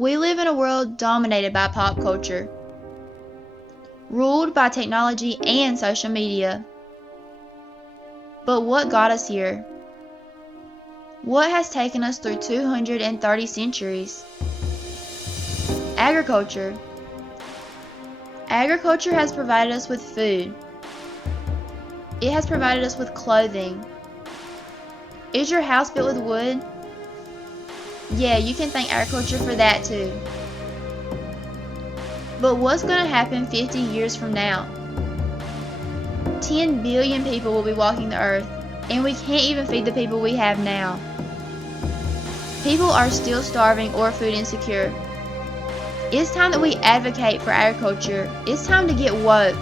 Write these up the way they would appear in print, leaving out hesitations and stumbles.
We live in a world dominated by pop culture, ruled by technology and social media. But what got us here? What has taken us through 230 centuries? Agriculture. Agriculture has provided us with food. It has provided us with clothing. Is your house built with wood? Yeah, you can thank agriculture for that too. But what's going to happen 50 years from now? 10 billion people will be walking the earth, and we can't even feed the people we have now. People are still starving or food insecure. It's time that we advocate for agriculture. It's time to get woke.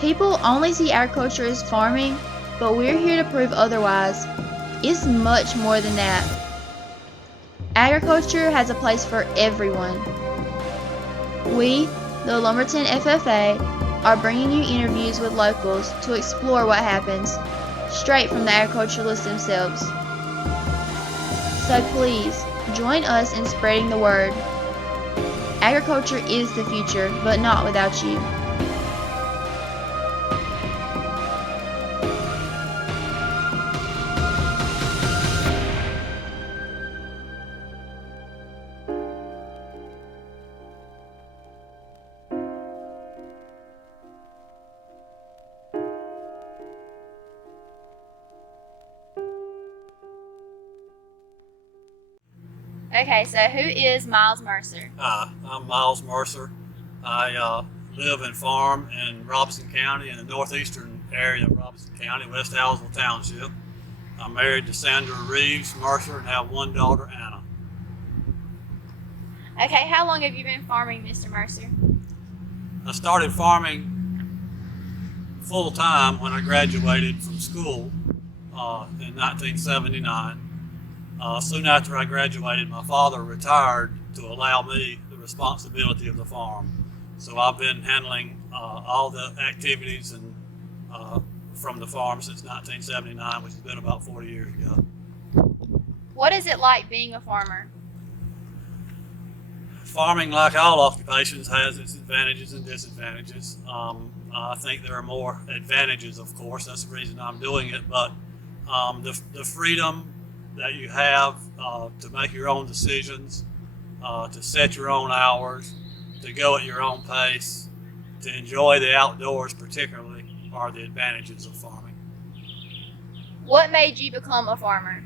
People only see agriculture as farming, but we're here to prove otherwise. It's much more than that. Agriculture has a place for everyone. We, the Lumberton FFA, are bringing you interviews with locals to explore what happens, straight from the agriculturalists themselves. So please, join us in spreading the word. Agriculture is the future, but not without you. Okay, so who is Miles Mercer? Hi, I'm Miles Mercer. I live and farm in Robeson County in the northeastern area of Robeson County, West Hallsville Township. I'm married to Sandra Reeves Mercer and have one daughter, Anna. Okay, how long have you been farming, Mr. Mercer? I started farming full time when I graduated from school in 1979. Soon after I graduated, my father retired to allow me the responsibility of the farm. So I've been handling all the activities and from the farm since 1979, which has been about 40 years ago. What is it like being a farmer? Farming, like all occupations, has its advantages and disadvantages. I think there are more advantages, of course. That's the reason I'm doing it. But the freedom that you have to make your own decisions, to set your own hours, to go at your own pace, to enjoy the outdoors particularly, are the advantages of farming. What made you become a farmer?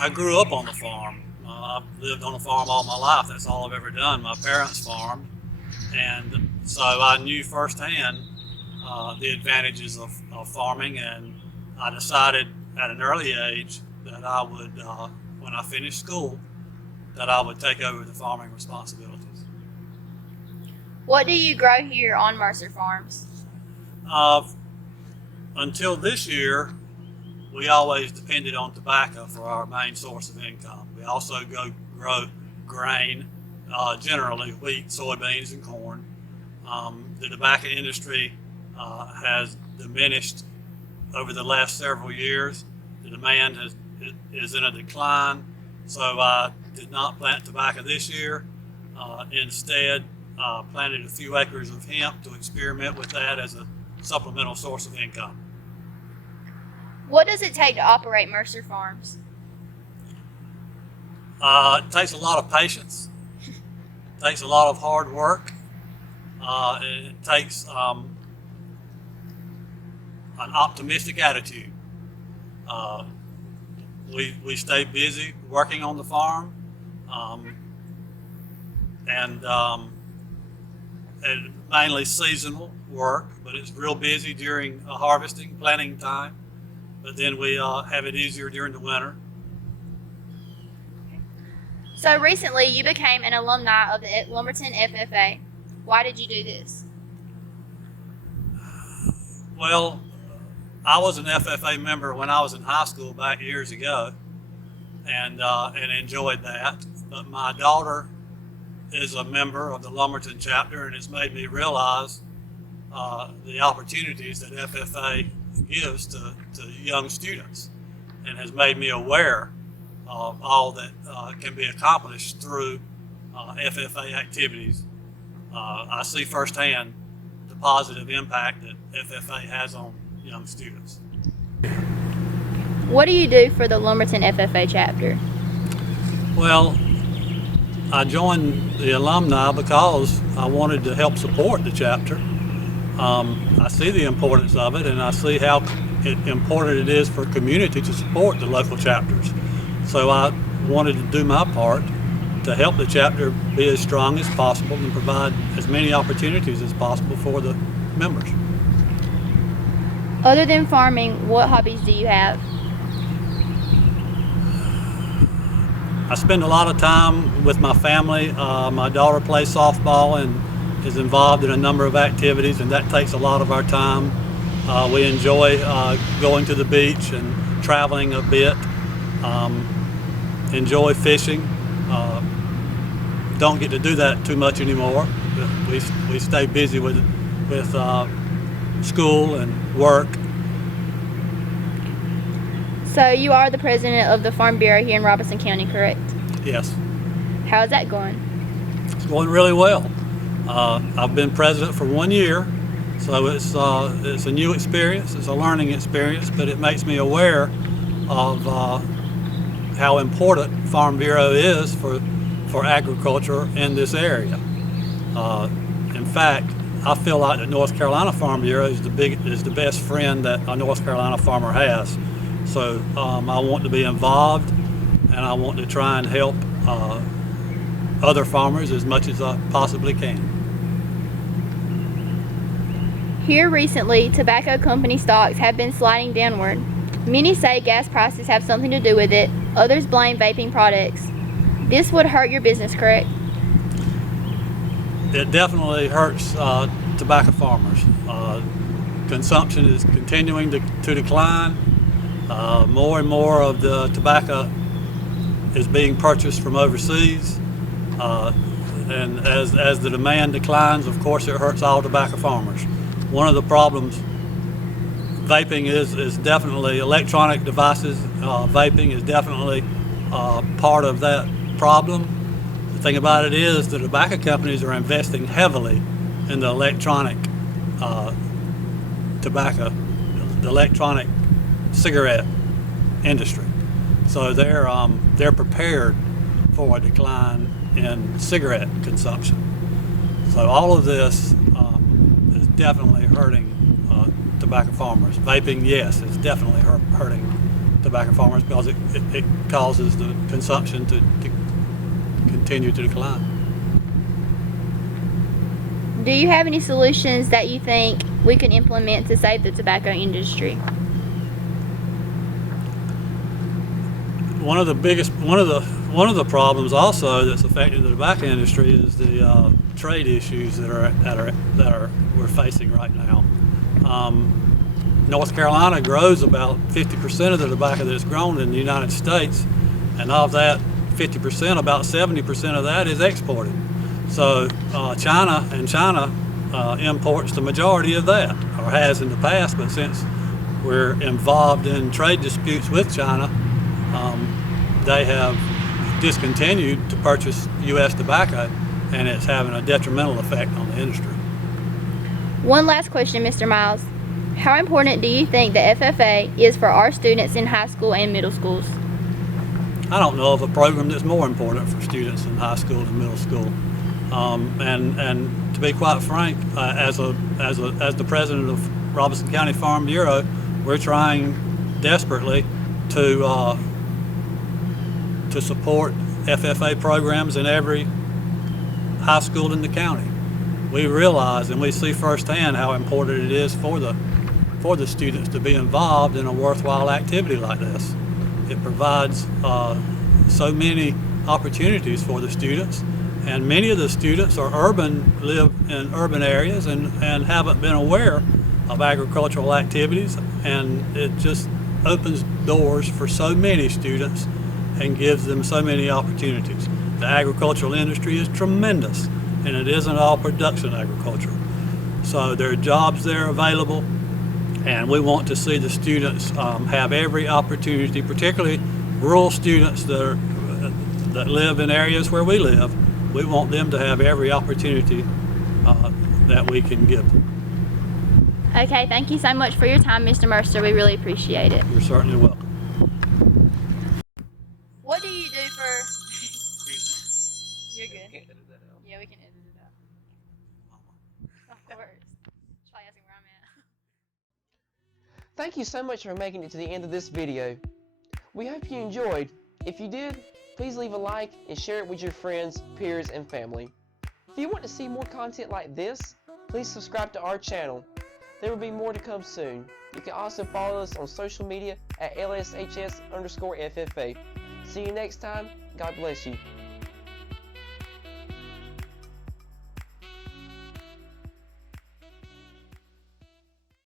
I grew up on the farm. I've lived on a farm all my life. That's all I've ever done. My parents farmed, and so I knew firsthand the advantages of farming, and I decided at an early age that I would, when I finished school, that I would take over the farming responsibilities. What do you grow here on Mercer Farms? Until this year, we always depended on tobacco for our main source of income. We also grow grain, generally wheat, soybeans, and corn. The tobacco industry has diminished over the last several years. The demand is in a decline, so I did not plant tobacco this year. Instead, planted a few acres of hemp to experiment with that as a supplemental source of income. What does it take to operate Mercer Farms? It takes a lot of patience. It takes a lot of hard work. It takes an optimistic attitude. We stay busy working on the farm, and mainly seasonal work, but it's real busy during harvesting, planting time. But then we have it easier during the winter. So recently you became an alumni of the Lumberton FFA. Why did you do this? Well, I was an FFA member when I was in high school back years ago, and enjoyed that. But my daughter is a member of the Lumberton chapter, and it's made me realize the opportunities that FFA gives to young students, and has made me aware of all that can be accomplished through FFA activities, I see firsthand the positive impact that FFA has on young students. What do you do for the Lumberton FFA chapter? Well, I joined the alumni because I wanted to help support the chapter. I see the importance of it, and I see how important it is for a community to support the local chapters. So I wanted to do my part to help the chapter be as strong as possible and provide as many opportunities as possible for the members. Other than farming, what hobbies do you have? I spend a lot of time with my family. My daughter plays softball and is involved in a number of activities, and that takes a lot of our time. We enjoy going to the beach and traveling a bit. Enjoy fishing. Don't get to do that too much anymore. We stay busy with school and work. So you are the president of the Farm Bureau here in Robeson County, correct? Yes. How is that going? It's going really well. I've been president for 1 year, so it's a new experience. It's a learning experience, but it makes me aware of how important Farm Bureau is for agriculture in this area. In fact, I feel like the North Carolina Farm Bureau is the best friend that a North Carolina farmer has. So I want to be involved, and I want to try and help other farmers as much as I possibly can. Here recently, tobacco company stocks have been sliding downward. Many say gas prices have something to do with it. Others blame vaping products. This would hurt your business, correct? It definitely hurts tobacco farmers. Consumption is continuing to decline. More and more of the tobacco is being purchased from overseas. And as the demand declines, of course, it hurts all tobacco farmers. One of the problems, vaping is definitely, electronic devices, vaping is definitely part of that problem. The thing about it is the tobacco companies are investing heavily in the electronic tobacco, the electronic cigarette industry. So they're prepared for a decline in cigarette consumption. So all of this is definitely hurting tobacco farmers. Vaping, yes, is definitely hurting tobacco farmers because it causes the consumption to continue to decline. Do you have any solutions that you think we can implement to save the tobacco industry? One of the problems also that's affecting the tobacco industry is the trade issues that we're facing right now. North Carolina grows about 50% of the tobacco that's grown in the United States, and of that 50%, about 70% of that is exported. So China imports the majority of that, or has in the past, but since we're involved in trade disputes with China, they have discontinued to purchase U.S. tobacco, and it's having a detrimental effect on the industry. One last question, Mr. Miles. How important do you think the FFA is for our students in high school and middle schools? I don't know of a program that's more important for students in high school and middle school. And to be quite frank, as the president of Robeson County Farm Bureau, we're trying desperately to support FFA programs in every high school in the county. We realize and we see firsthand how important it is for the students to be involved in a worthwhile activity like this. It provides so many opportunities for the students, and many of the students live in urban areas and haven't been aware of agricultural activities, and it just opens doors for so many students and gives them so many opportunities. The agricultural industry is tremendous, and it isn't all production agriculture. So there are jobs there available, and we want to see the students have every opportunity, particularly rural students that live in areas where we live, we want them to have every opportunity that we can give them. Okay, thank you so much for your time, Mr. Mercer. We really appreciate it. You're certainly welcome. What do you do for... You're good. Yeah, we can edit it out. Of course. Try asking where I'm at. Thank you so much for making it to the end of this video. We hope you enjoyed. If you did, please leave a like and share it with your friends, peers, and family. If you want to see more content like this, please subscribe to our channel. There will be more to come soon. You can also follow us on social media at LSHS_FFA. See you next time. God bless you.